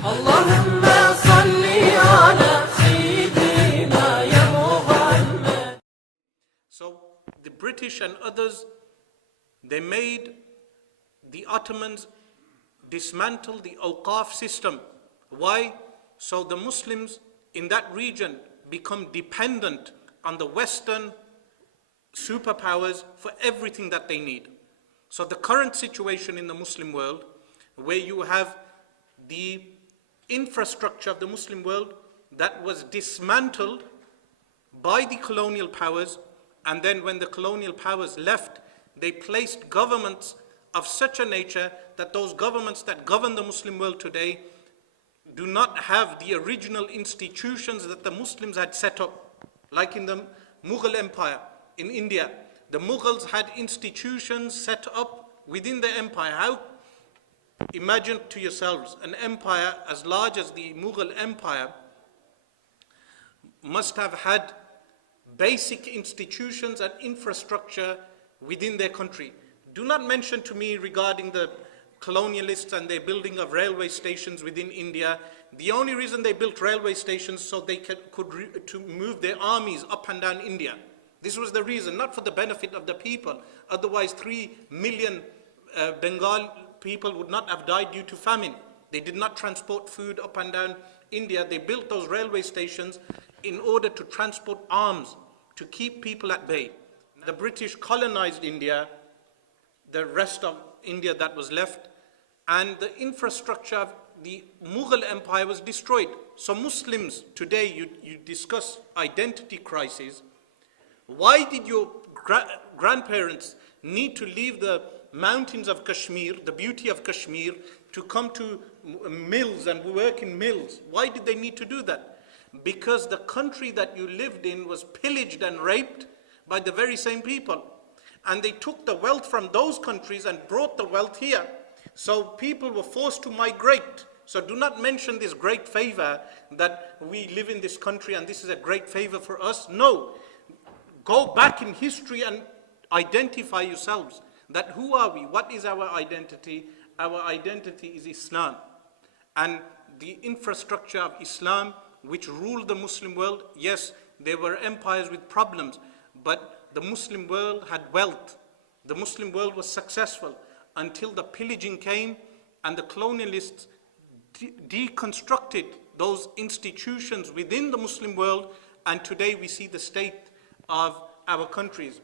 اللهم صل على سيدنا يا محمد. So the British and others, they made the Ottomans dismantle the awqaf system. Why? So the Muslims in that region become dependent on the Western superpowers for everything that they need. So the current situation in the Muslim world, where you have the infrastructure of the Muslim world that was dismantled by the colonial powers, and then when the colonial powers left, they placed governments of such a nature that those governments that govern the Muslim world today do not have the original institutions that the Muslims had set up. Like in the Mughal Empire in India, the Mughals had institutions set up within the empire. How? Imagine to yourselves, an empire as large as the Mughal Empire must have had basic institutions and infrastructure within their country. Do not mention to me regarding the colonialists and their building of railway stations within India. The only reason they built railway stations so they could move their armies up and down India. This was the reason, not for the benefit of the people. Otherwise 3 million Bengal people would not have died due to famine. They did not transport food up and down India. They built those railway stations in order to transport arms, to keep people at bay. The British colonized India, the rest of India that was left, and the infrastructure of the Mughal Empire was destroyed. So Muslims today, you discuss identity crisis. Why did your grandparents need to leave the mountains of Kashmir, the beauty of Kashmir, to come to mills and work in mills? Why did they need to do that? Because the country that you lived in was pillaged and raped by the very same people. And they took the wealth from those countries and brought the wealth here. So people were forced to migrate. So do not mention this great favor that we live in this country and this is a great favor for us. No. Go back in history and identify yourselves. That who are we? What is our identity? Our identity is Islam. And the infrastructure of Islam which ruled the Muslim world, yes, there were empires with problems, but the Muslim world had wealth. The Muslim world was successful until the pillaging came and the colonialists deconstructed those institutions within the Muslim world, and today we see the state of our countries.